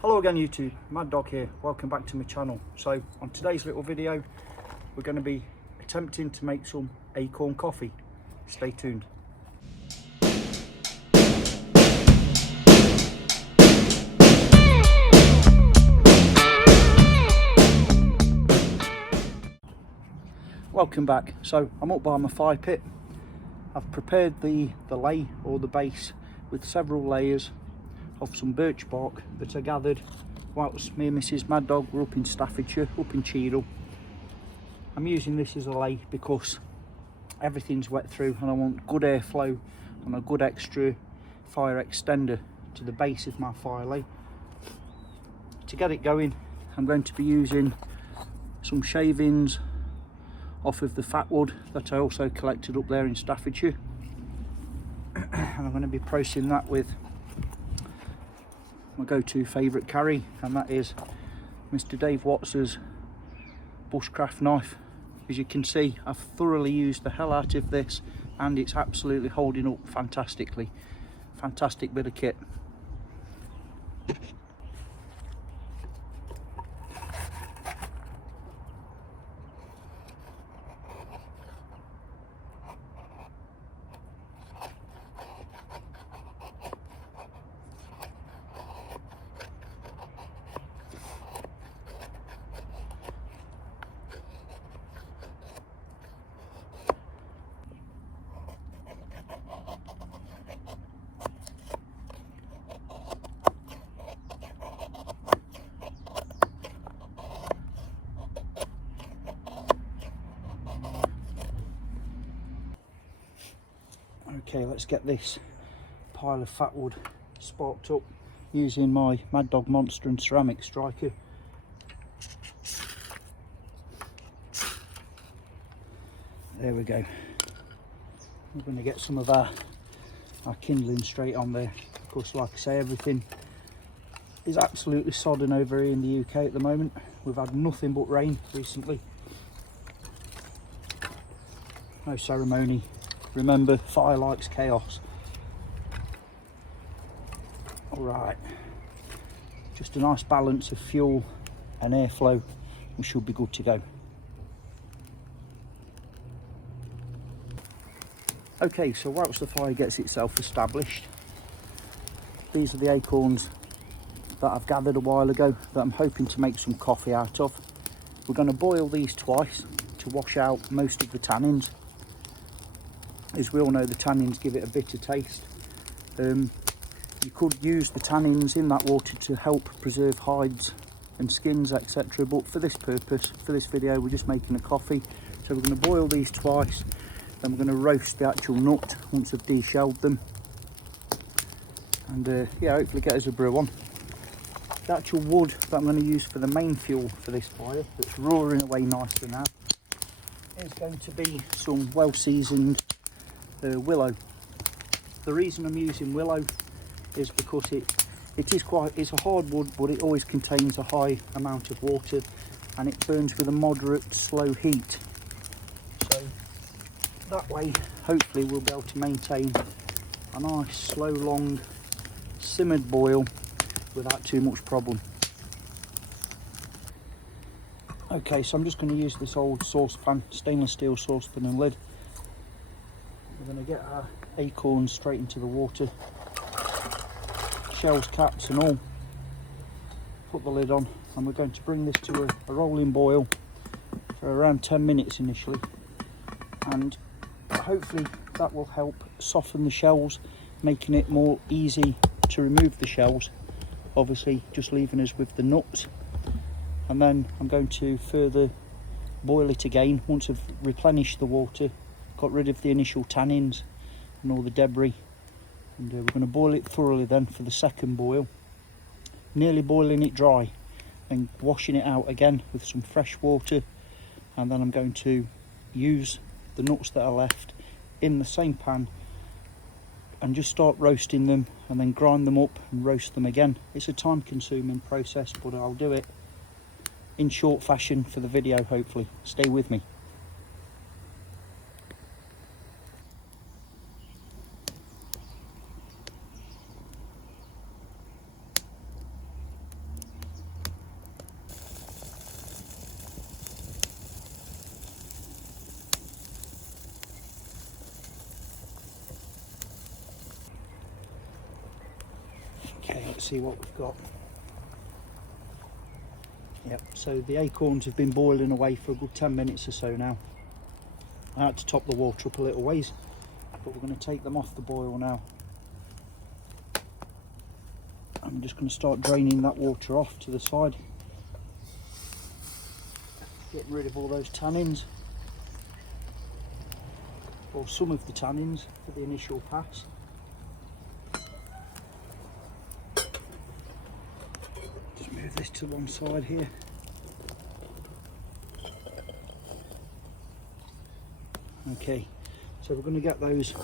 Hello again YouTube, Mad Dog here, welcome back to my channel. So on today's little video we're going to be attempting to make some acorn coffee. Stay tuned. Welcome back. So I'm up by my fire pit. I've prepared the lay or the base with several layers of some birch bark that I gathered whilst me and Mrs. Mad Dog were up in Staffordshire, up in Cheadle. I'm using this as a lay because everything's wet through and I want good airflow and a good extra fire extender to the base of my fire lay. To get it going, I'm going to be using some shavings off of the fat wood that I also collected up there in Staffordshire. And I'm going to be processing that with my go-to favourite carry, and that is Mr. Dave Watts's bushcraft knife. As you can see, I've thoroughly used the hell out of this and it's absolutely holding up fantastically. Fantastic bit of kit. Okay, let's get this pile of fat wood sparked up using my Mad Dog Monster and ceramic striker. There we go. We're going to get some of our kindling straight on there. Of course, like I say, everything is absolutely sodden over here in the UK at the moment. We've had nothing but rain recently. No ceremony. Remember, fire likes chaos. Alright, just a nice balance of fuel and airflow, we should be good to go. Okay, so whilst the fire gets itself established, these are the acorns that I've gathered a while ago that I'm hoping to make some coffee out of. We're going to boil these twice to wash out most of the tannins. As we all know, the tannins give it a bitter taste. You could use the tannins in that water to help preserve hides and skins, etc. But for this purpose, for this video, we're just making a coffee. So we're going to boil these twice, then we're going to roast the actual nut once I've deshelled them. And yeah, hopefully get us a brew on. The actual wood that I'm going to use for the main fuel for this fire, that's roaring away nicely now, is going to be some well-seasoned willow. The reason I'm using willow is because it's a hard wood, but it always contains a high amount of water and it burns with a moderate slow heat. So that way, hopefully, we'll be able to maintain a nice slow, long simmered boil without too much problem. Okay, so I'm just going to use this old saucepan, stainless steel saucepan and lid. We're going to get our acorns straight into the water, shells, caps and all. Put the lid on and we're going to bring this to a rolling boil for around 10 minutes initially, and hopefully that will help soften the shells, making it more easy to remove the shells, obviously just leaving us with the nuts. And then I'm going to further boil it again once I've replenished the water, got rid of the initial tannins and all the debris, and we're going to boil it thoroughly then for the second boil, nearly boiling it dry and washing it out again with some fresh water. And then I'm going to use the nuts that are left in the same pan and just start roasting them and then grind them up and roast them again. It's a time consuming process, but I'll do it in short fashion for the video, hopefully. Stay with me. Let's see what we've got. Yep, so the acorns have been boiling away for a good 10 minutes or so now. I had to top the water up a little ways, but we're going to take them off the boil now. I'm just going to start draining that water off to the side, getting rid of all those tannins, or some of the tannins for the initial pass. Just move this to one side here. Okay, so we're going to get those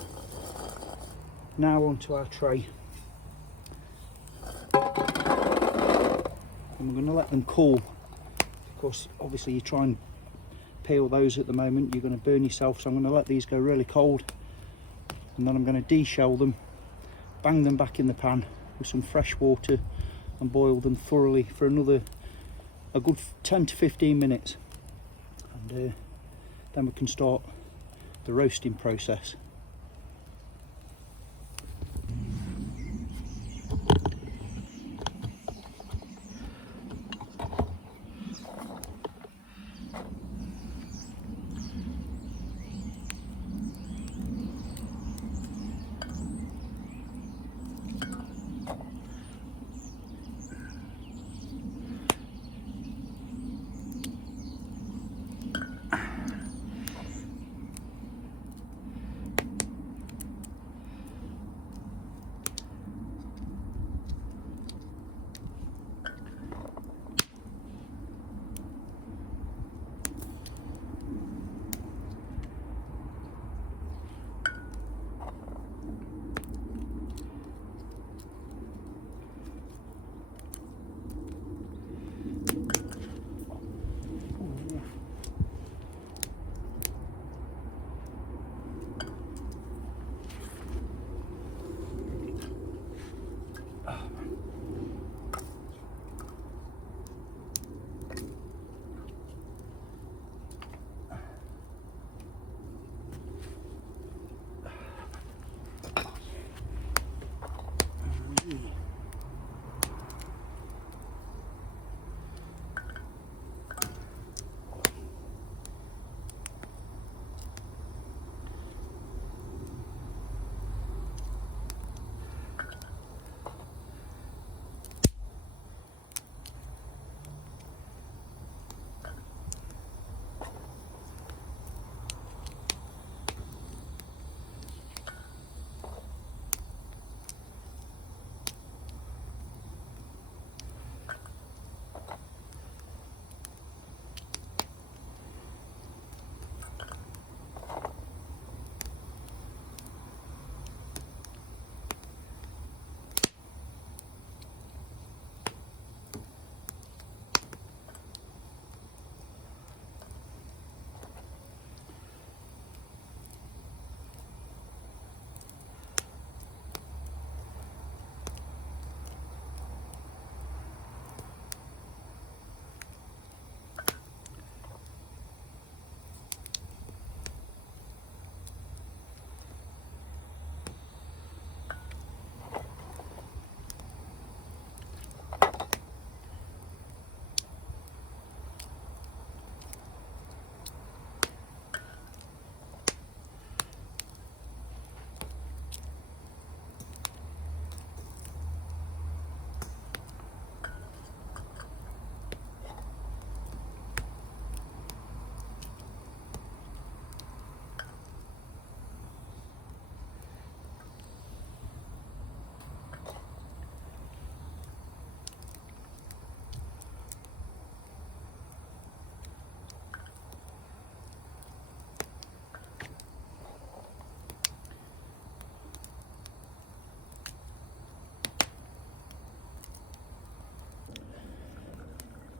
now onto our tray, and we're going to let them cool, because obviously you try and peel those at the moment, you're going to burn yourself. So I'm going to let these go really cold, and then I'm going to de-shell them, bang them back in the pan with some fresh water, and boil them thoroughly for a good 10 to 15 minutes, and then we can start the roasting process.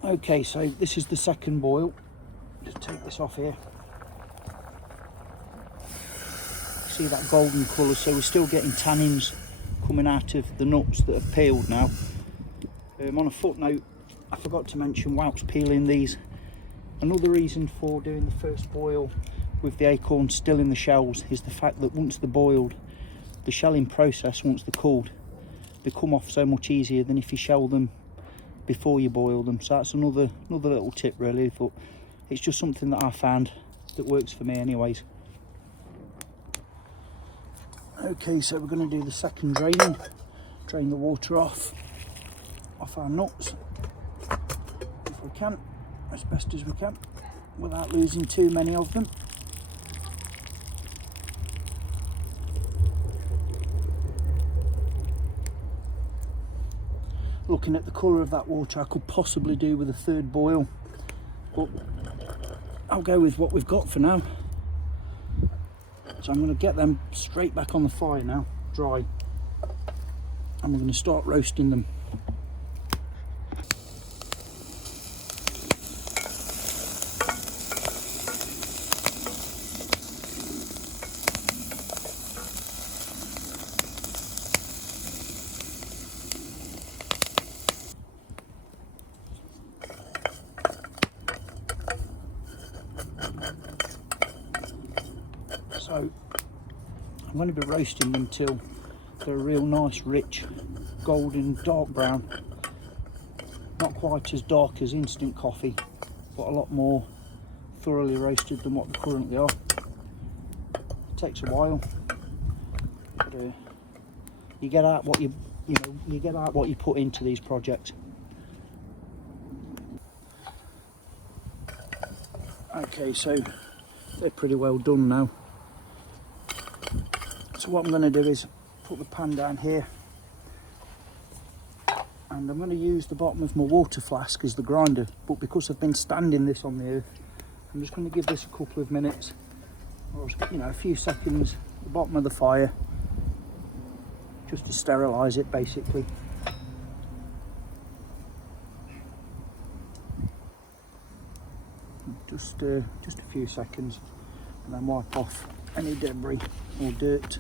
Okay, so this is the second boil. Just take this off here. See that golden colour, so we're still getting tannins coming out of the nuts that have peeled now. On a footnote, I forgot to mention whilst peeling these, another reason for doing the first boil with the acorns still in the shells is the fact that once they're boiled, the shelling process, once they're cooled, they come off so much easier than if you shell them before you boil them. So that's another little tip really, but it's just something that I found that works for me anyways. Okay, so we're going to do the second draining. Drain the water off our nuts if we can, as best as we can, without losing too many of them. Looking at the colour of that water, I could possibly do with a third boil, but I'll go with what we've got for now. So I'm going to get them straight back on the fire now, dry, and we're going to start roasting them. So I'm going to be roasting them till they're a real nice rich golden dark brown, not quite as dark as instant coffee, but a lot more thoroughly roasted than what they currently are. It takes a while, but you get out what you get out what you put into these projects. Okay, so they're pretty well done now. So what I'm going to do is put the pan down here, and I'm going to use the bottom of my water flask as the grinder, but because I've been standing this on the earth, I'm just going to give this a couple of minutes, or a few seconds at the bottom of the fire, just to sterilise it basically. Just a few seconds, and then wipe off any debris or dirt.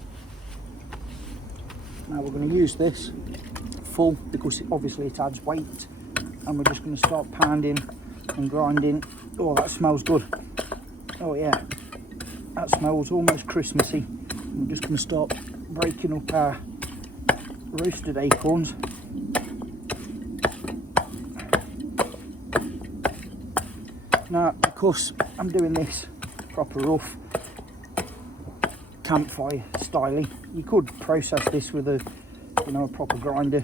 Now we're going to use this full because obviously it adds weight, and we're just going to start pounding and grinding. Oh, that smells good. Oh yeah, that smells almost Christmassy. We're just going to start breaking up our roasted acorns. Now, because I'm doing this proper rough campfire styling, you could process this with a proper grinder.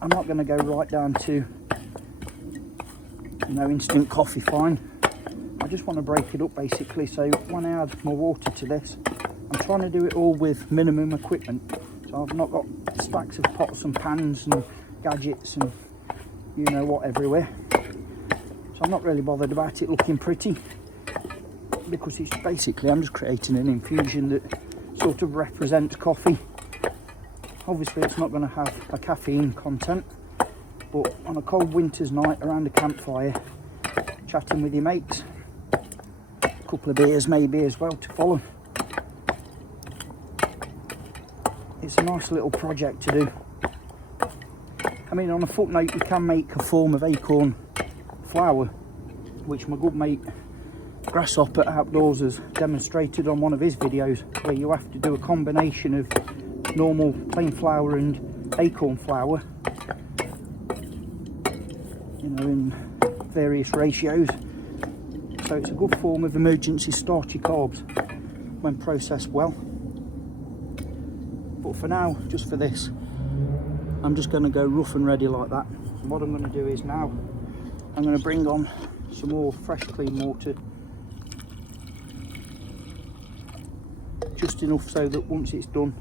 I'm not going to go right down to instant coffee fine. I just want to break it up basically. So when I add my water to this, I'm trying to do it all with minimum equipment. So I've not got stacks of pots and pans and gadgets and what everywhere. So I'm not really bothered about it looking pretty, because it's basically, I'm just creating an infusion that sort of represents coffee. Obviously it's not going to have a caffeine content, but on a cold winter's night around a campfire, chatting with your mates, a couple of beers maybe as well to follow. It's a nice little project to do. I mean, on a footnote, you can make a form of acorn flour, which my good mate Grasshopper Outdoors has demonstrated on one of his videos, where you have to do a combination of normal plain flour and acorn flour, in various ratios. So it's a good form of emergency starchy carbs when processed well. But for now, just for this, I'm just going to go rough and ready like that. And what I'm going to do is now I'm going to bring on some more fresh clean water, just enough so that once it's done,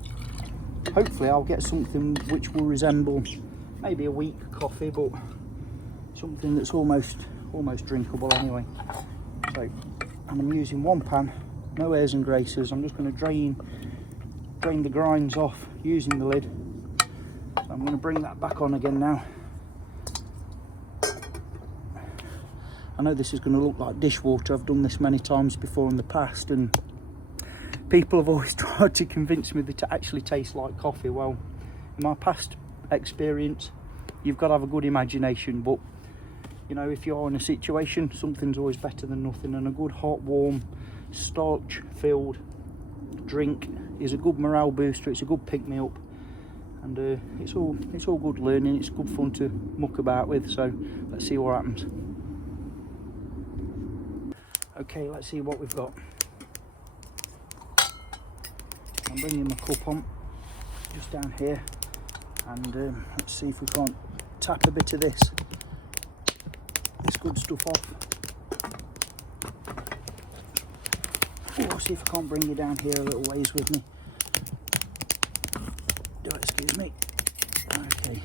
hopefully I'll get something which will resemble maybe a weak coffee, but something that's almost drinkable anyway. So, and I'm using one pan, no airs and graces. I'm just going to drain the grinds off using the lid. So I'm going to bring that back on again now. I know this is going to look like dishwater. I've done this many times before in the past, and people have always tried to convince me that it actually tastes like coffee. Well, in my past experience, you've got to have a good imagination, but if you're in a situation, something's always better than nothing, and a good hot, warm, starch-filled drink is a good morale booster. It's a good pick-me-up, and it's all good learning. It's good fun to muck about with, so let's see what happens. Okay, let's see what we've got. I'm bringing my cup on just down here, and let's see if we can't tap a bit of this good stuff off. Oh, see if I can't bring you down here a little ways with me. Do excuse me. Okay.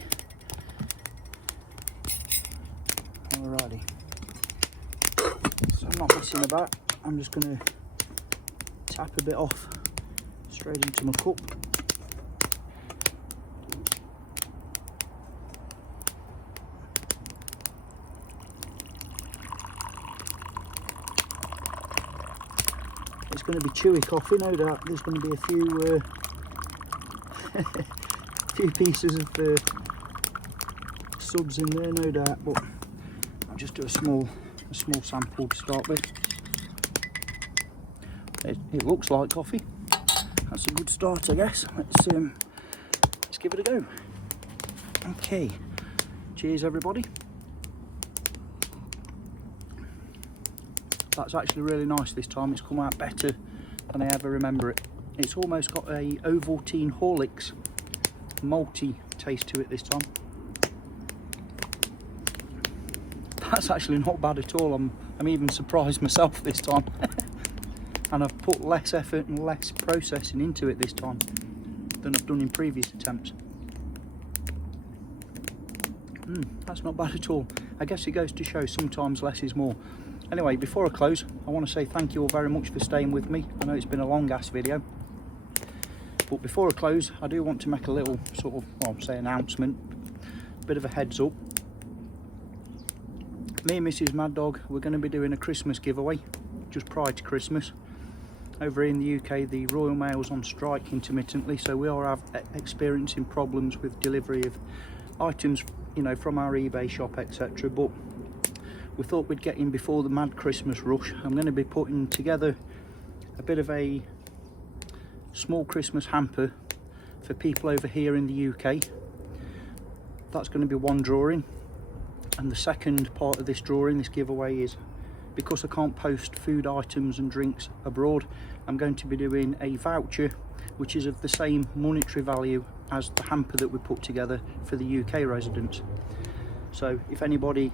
Alrighty. So I'm not messing about. I'm just going to tap a bit off straight into my cup. It's going to be chewy coffee, no doubt. There's going to be a few few pieces of suds in there, no doubt, but I'll just do a small sample to start with. It looks like coffee. That's a good start, I guess. Let's give it a go. Okay, cheers everybody. That's actually really nice this time. It's come out better than I ever remember it. It's almost got a Ovaltine Horlicks malty taste to it this time. That's actually not bad at all. I'm even surprised myself this time. And I've put less effort and less processing into it this time than I've done in previous attempts. That's not bad at all. I guess it goes to show sometimes less is more. Anyway, before I close, I want to say thank you all very much for staying with me. I know it's been a long ass video, but before I close, I do want to make a little sort of, well, say announcement, a bit of a heads up. Me and Mrs. Mad Dog, we're going to be doing a Christmas giveaway just prior to Christmas. Over in the UK, the Royal Mail's on strike intermittently, so we are experiencing problems with delivery of items, you know, from our eBay shop, etc. But we thought we'd get in before the mad Christmas rush. I'm going to be putting together a bit of a small Christmas hamper for people over here in the UK. That's going to be one drawing, and the second part of this drawing, this giveaway, is because I can't post food items and drinks abroad, I'm going to be doing a voucher which is of the same monetary value as the hamper that we put together for the UK residents. So if anybody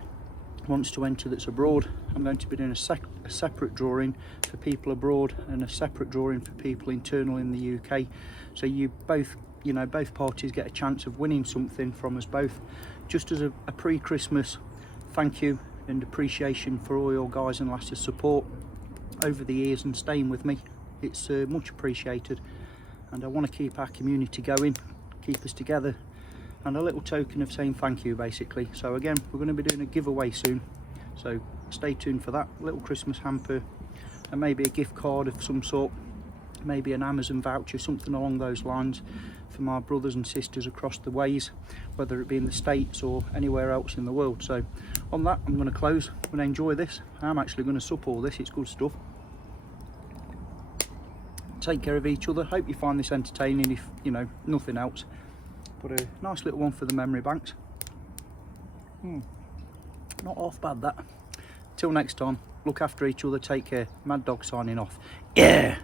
wants to enter that's abroad, I'm going to be doing a separate drawing for people abroad and a separate drawing for people internal in the UK, so you both, you know, both parties get a chance of winning something from us both, just as a pre-Christmas thank you and appreciation for all your guys and lasses support over the years and staying with me. It's much appreciated, and I want to keep our community going, keep us together, and a little token of saying thank you basically. So again, we're going to be doing a giveaway soon, so stay tuned for that. Little Christmas hamper and maybe a gift card of some sort, maybe an Amazon voucher, something along those lines for my brothers and sisters across the ways, whether it be in the States or anywhere else in the world. So on that, I'm going to close. I'm going to enjoy this. I'm actually going to sup all this. It's good stuff. Take care of each other. Hope you find this entertaining, if you know nothing else. But a nice little one for the memory banks. Not half bad that. Till next time, look after each other, take care. Mad Dog signing off. Yeah!